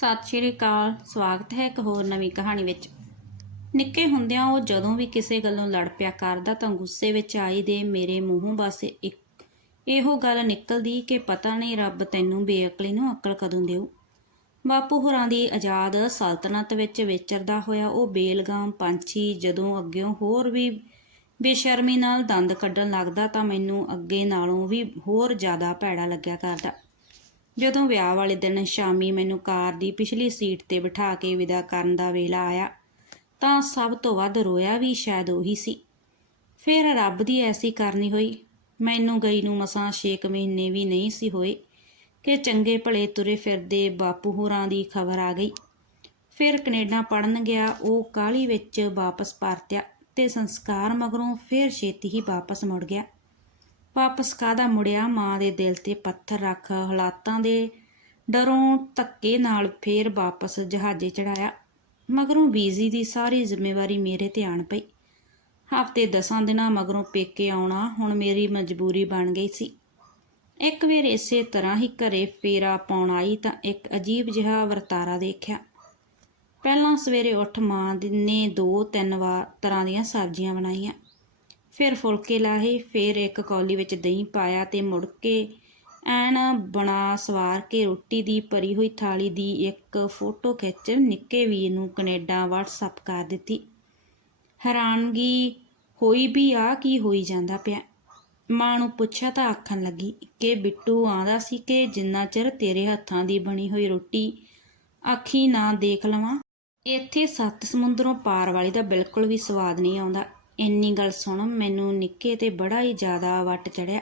ਸਤਿ ਸ਼੍ਰੀ ਅਕਾਲ, ਸਵਾਗਤ ਹੈ ਇੱਕ ਹੋਰ ਨਵੀਂ ਕਹਾਣੀ ਵਿੱਚ। ਨਿੱਕੇ ਹੁੰਦਿਆਂ ਉਹ ਜਦੋਂ ਵੀ ਕਿਸੇ ਗੱਲੋਂ ਲੜ ਪਿਆ ਕਰਦਾ ਤਾਂ ਗੁੱਸੇ ਵਿੱਚ ਆਈ ਦੇ ਮੇਰੇ ਮੂੰਹੋਂ ਬਸ ਇੱਕ ਇਹੋ ਗੱਲ ਨਿਕਲਦੀ ਕਿ ਪਤਾ ਨਹੀਂ ਰੱਬ ਤੈਨੂੰ ਬੇਅਕਲੀ ਨੂੰ ਅਕਲ ਕਦੋਂ ਦੇਊ। ਬਾਪੂ ਹੋਰਾਂ ਦੀ ਆਜ਼ਾਦ ਸਲਤਨਤ ਵਿੱਚ ਵਿਚਰਦਾ ਹੋਇਆ ਉਹ ਬੇਲਗਾਮ ਪੰਛੀ ਜਦੋਂ ਅੱਗਿਓਂ ਹੋਰ ਵੀ ਬੇਸ਼ਰਮੀ ਨਾਲ ਦੰਦ ਕੱਢਣ ਲੱਗਦਾ ਤਾਂ ਮੈਨੂੰ ਅੱਗੇ ਨਾਲੋਂ ਵੀ ਹੋਰ ਜ਼ਿਆਦਾ ਭੈੜਾ ਲੱਗਿਆ ਕਰਦਾ। ਜਦੋਂ ਵਿਆਹ ਵਾਲੇ ਦਿਨ ਸ਼ਾਮੀ ਮੈਨੂੰ ਕਾਰ ਦੀ ਪਿਛਲੀ ਸੀਟ ਤੇ ਬਿਠਾ ਕੇ ਵਿਦਾ ਕਰਨ ਦਾ ਵੇਲਾ ਆਇਆ, ਤਾਂ ਸਭ ਤੋਂ ਵੱਧ ਰੋਇਆ ਵੀ ਸ਼ਾਇਦ ਉਹੀ ਸੀ। ਫਿਰ ਰੱਬ ਦੀ ਐਸੀ ਕਰਨੀ ਹੋਈ। ਮੈਨੂੰ ਗਈ ਨੂੰ ਮਸਾਂ 6 ਮਹੀਨੇ ਵੀ ਨਹੀਂ ਸੀ ਹੋਏ ਕਿ ਚੰਗੇ ਭਲੇ ਤੁਰੇ ਫਿਰਦੇ ਬਾਪੂ ਹੋਰਾਂ ਦੀ ਖਬਰ ਆ ਗਈ। ਫਿਰ ਕੈਨੇਡਾ ਪੜਨ ਗਿਆ, ਉਹ ਕਾਹਲੀ ਵਿੱਚ ਵਾਪਸ ਪਰਤਿਆ ਤੇ ਸੰਸਕਾਰ ਮਗਰੋਂ ਫਿਰ ਛੇਤੀ ਹੀ ਵਾਪਸ ਮੁੜ ਗਿਆ। ਵਾਪਸ ਕਾਹਦਾ ਮੁੜਿਆ? ਮਾਂ ਦੇ ਦਿਲ ਤੇ ਪੱਥਰ ਰੱਖ ਹਾਲਾਤਾਂ ਦੇ ਡਰੋਂ ਧੱਕੇ ਨਾਲ ਫੇਰ ਵਾਪਸ ਜਹਾਜ਼ੇ ਚੜਾਇਆ ਮਗਰੋਂ ਬੀਜ਼ੀ ਦੀ ਸਾਰੀ ਜ਼ਿੰਮੇਵਾਰੀ ਮੇਰੇ ਤੇ ਆਣ ਪਈ। ਹਫ਼ਤੇ ਦਸਾਂ ਦਿਨਾਂ ਮਗਰੋਂ ਪੇਕੇ ਆਉਣਾ ਹੁਣ ਮੇਰੀ ਮਜਬੂਰੀ ਬਣ ਗਈ ਸੀ। ਇੱਕ ਵੇਰ ਇਸੇ ਤਰ੍ਹਾਂ ਹੀ ਘਰੇ ਫੇਰਾ ਪਾਉਣ ਆਈ ਤਾਂ ਇੱਕ ਅਜੀਬ ਜਿਹਾ ਵਰਤਾਰਾ ਦੇਖਿਆ। ਪਹਿਲਾਂ ਸਵੇਰੇ ਉੱਠ ਮਾਂ ਨੇ ਦੋ ਤਿੰਨ ਵਾਰ ਤਰ੍ਹਾਂ ਦੀਆਂ ਸਬਜ਼ੀਆਂ ਬਣਾਈਆਂ। ਫਿਰ ਫੁਲਕੇ ਲਾਹੇ, ਫਿਰ ਇੱਕ ਕੌਲੀ ਵਿੱਚ ਦਹੀਂ ਪਾਇਆ ਤੇ ਮੁੜ ਕੇ ਐਨ ਬਣਾ ਸਵਾਰ ਕੇ ਰੋਟੀ ਦੀ ਭਰੀ ਹੋਈ ਥਾਲੀ ਦੀ ਇੱਕ ਫੋਟੋ ਖਿੱਚ ਨਿੱਕੇ ਵੀਰ ਨੂੰ ਕੈਨੇਡਾ WhatsApp ਕਰ ਦਿੱਤੀ। ਹੈਰਾਨਗੀ ਹੋਈ ਵੀ ਆ, ਕੀ ਹੋਈ ਜਾਂਦਾ ਪਿਆ? ਮਾਂ ਨੂੰ ਪੁੱਛਿਆ ਤਾਂ ਆਖਣ ਲੱਗੀ ਕਿ ਬਿੱਟੂ ਆਂਦਾ ਸੀ ਕਿ ਜਿੰਨਾ ਚਿਰ ਤੇਰੇ ਹੱਥਾਂ ਦੀ ਬਣੀ ਹੋਈ ਰੋਟੀ ਆਖੀ ਨਾ ਦੇਖ ਲਵਾਂ, ਇੱਥੇ ਸੱਤ ਸਮੁੰਦਰੋਂ ਪਾਰ ਵਾਲੀ ਦਾ ਬਿਲਕੁਲ ਵੀ ਸਵਾਦ ਨਹੀਂ ਆਉਂਦਾ। ਇੰਨੀ ਗੱਲ ਸੁਣ, ਮੈਨੂੰ ਨਿੱਕੇ ਤੇ ਬੜਾ ਹੀ ਜ਼ਿਆਦਾ ਵੱਟ ਚੜਿਆ।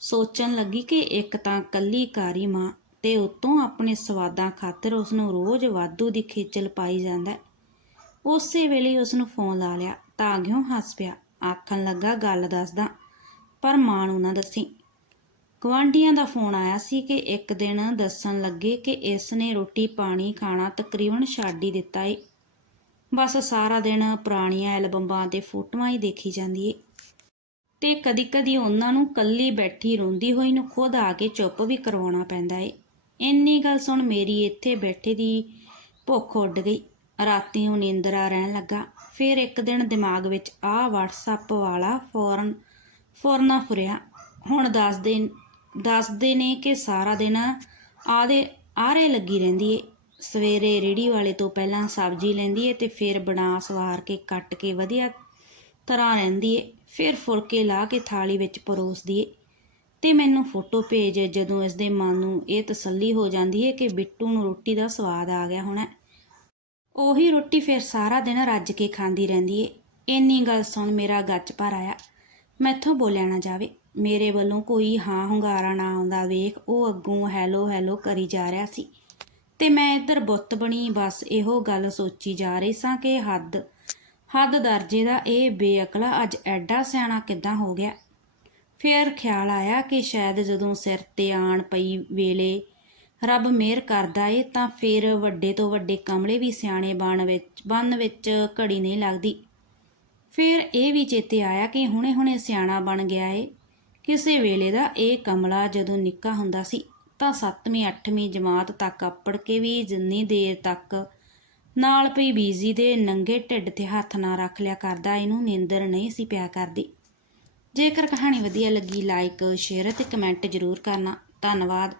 ਸੋਚਣ ਲੱਗੀ ਕਿ ਇੱਕ ਤਾਂ ਕੱਲੀ ਕਾਰੀ ਮਾਂ ਤੇ ਉਤੋਂ ਆਪਣੇ ਸਵਾਦਾਂ ਖਾਤਰ ਉਸ ਨੂੰ ਰੋਜ਼ ਵਾਧੂ ਦੀ ਖੇਚਲ ਪਾਈ ਜਾਂਦਾ ਉਸੇ ਵੇਲੇ ਉਸ ਨੂੰ ਫੋਨ ਲਾ ਲਿਆ, ਤਾਂ ਅੱਗਿਓਂ ਹੱਸ ਪਿਆ? ਆਖਣ ਲੱਗਾ, ਗੱਲ ਦੱਸਦਾ। ਪਰ ਮਾਂ ਨੂੰ ਨਾ ਦੱਸੀ। ਗੁਆਂਢੀਆਂ ਦਾ ਫੋਨ ਆਇਆ ਸੀ ਕਿ ਇੱਕ ਦਿਨ ਦੱਸਣ ਲੱਗੇ ਕਿ ਇਸ ਨੇ ਰੋਟੀ ਪਾਣੀ ਖਾਣਾ ਤਕਰੀਬਨ ਛੱਡ ਹੀ ਦਿੱਤਾ ਏ। ਬਸ ਸਾਰਾ ਦਿਨ ਪੁਰਾਣੀਆਂ ਐਲਬਮਾਂ ਤੇ ਫੋਟੋਆਂ ਹੀ ਦੇਖੀ ਜਾਂਦੀ ਏ। ਤੇ ਕਦੀ-ਕਦੀ ਉਹਨਾਂ ਨੂੰ ਕੱਲੀ ਬੈਠੀ ਰੋਂਦੀ ਹੋਈ ਨੂੰ ਖੁਦ ਆ ਕੇ ਚੁੱਪ ਵੀ ਕਰਵਾਉਣਾ ਪੈਂਦਾ ਏ। ਇੰਨੀ ਗੱਲ ਸੁਣ ਮੇਰੀ ਇੱਥੇ ਬੈਠੇ ਦੀ ਭੁੱਖ ਉੱਡ ਗਈ। ਰਾਤੀ ਨੂੰ ਨੀਂਦਰਾ ਰਹਿਣ ਲੱਗਾ। ਫਿਰ ਇੱਕ ਦਿਨ ਦਿਮਾਗ ਵਿੱਚ ਆ WhatsApp ਵਾਲਾ ਫੌਰਨ, ਫੌਰਨਾ ਫੁਰਿਆ। ਹੁਣ ਦੱਸਦੇ ਦੱਸਦੇ ਨੇ ਕਿ ਸਾਰਾ ਦਿਨ ਆਦੇ, ਆਰੇ ਲੱਗੀ ਰਹਿੰਦੀ ਏ। ਸਵੇਰੇ ਰੇੜੀ ਵਾਲੇ ਤੋਂ ਪਹਿਲਾਂ ਸਬਜ਼ੀ ਲੈਂਦੀ ਏ ਤੇ ਫਿਰ ਬਣਾ ਸਵਾਰ ਕੇ ਕੱਟ ਕੇ ਵਧੀਆ ਤਰ੍ਹਾਂ ਰਹਿੰਦੀ ਏ। ਫਿਰ ਫੁਲਕੇ ਲਾ ਕੇ ਥਾਲੀ ਵਿੱਚ ਪਰੋਸਦੀ ਏ। ਤੇ ਮੈਨੂੰ ਫੋਟੋ ਭੇਜ ਜਦੋਂ ਇਸ ਦੇ ਮਨ ਨੂੰ ਇਹ ਤਸੱਲੀ ਹੋ ਜਾਂਦੀ ਏ ਕਿ ਬਿੱਟੂ ਨੂੰ ਰੋਟੀ ਦਾ ਸਵਾਦ ਆ ਗਿਆ ਹੋਣਾ। ਉਹੀ ਰੋਟੀ ਫਿਰ ਸਾਰਾ ਦਿਨ ਰੱਜ ਕੇ ਖਾਂਦੀ ਰਹਿੰਦੀ ਏ। ਇੰਨੀ ਗੱਲ ਸੁਣ ਮੇਰਾ ਗੱਚ ਭਰ ਆਇਆ। ਮੈਥੋਂ ਬੋਲਿਆ ਨਾ ਜਾਵੇ, ਮੇਰੇ ਵੱਲੋਂ ਕੋਈ ਹਾਂ ਹੁੰਗਾਰਾ ਨਾ ਆਉਂਦਾ ਵੇਖ, ਉਹ ਅੱਗੋਂ ਹੈਲੋ ਹੈਲੋ ਕਰੀ ਜਾ ਰਿਹਾ ਸੀ। ਤੇ ਮੈਂ ਇੱਧਰ ਬੁੱਤ ਬਣੀ ਬਸ ਇਹੋ ਗੱਲ ਸੋਚੀ ਜਾ ਰਹੀ ਸਾਂ ਕਿ ਹੱਦ ਹੱਦ ਦਰਜੇ ਦਾ ਇਹ ਬੇਅਕਲਾ ਅੱਜ ਐਡਾ ਸਿਆਣਾ ਕਿੱਦਾਂ ਹੋ ਗਿਆ। ਫਿਰ ਖਿਆਲ ਆਇਆ ਕਿ ਸ਼ਾਇਦ ਜਦੋਂ ਸਿਰ ਤੇ ਆਣ ਪਈ ਵੇਲੇ ਰੱਬ ਮਿਹਰ ਕਰਦਾ ਏ, ਤਾਂ ਫਿਰ ਵੱਡੇ ਤੋਂ ਵੱਡੇ ਕਮਲੇ ਵੀ ਸਿਆਣੇ ਬਣ ਵਿੱਚ, ਬੰਨ ਵਿੱਚ ਘੜੀ ਨਹੀਂ ਲੱਗਦੀ। ਫਿਰ ਇਹ ਵੀ ਚੇਤੇ ਆਇਆ ਕਿ ਹੁਣੇ-ਹੁਣੇ ਸਿਆਣਾ ਬਣ ਗਿਆ ਏ। ਕਿਸੇ ਵੇਲੇ ਦਾ ਇਹ ਕਮਲਾ ਜਦੋਂ ਨਿੱਕਾ ਹੁੰਦਾ ਸੀ। ਤਾਂ 7ਵੀਂ 8ਵੀਂ ਜਮਾਤ ਤੱਕ ਅੱਪੜ ਕੇ ਵੀ ਜਿੰਨੀ ਦੇਰ ਤੱਕ ਨਾਲ ਪਈ ਬੀਜ਼ੀ ਦੇ ਨੰਗੇ ਢਿੱਡ ਤੇ ਹੱਥ ਨਾ ਰੱਖ ਲਿਆ ਕਰਦਾ, ਇਹਨੂੰ ਨੀਂਦਰ ਨਹੀਂ ਸੀ ਪਿਆ ਕਰਦੀ। ਜੇਕਰ ਕਹਾਣੀ ਵਧੀਆ ਲੱਗੀ ਲਾਈਕ ਸ਼ੇਅਰ ਅਤੇ ਕਮੈਂਟ ਜ਼ਰੂਰ ਕਰਨਾ। ਧੰਨਵਾਦ।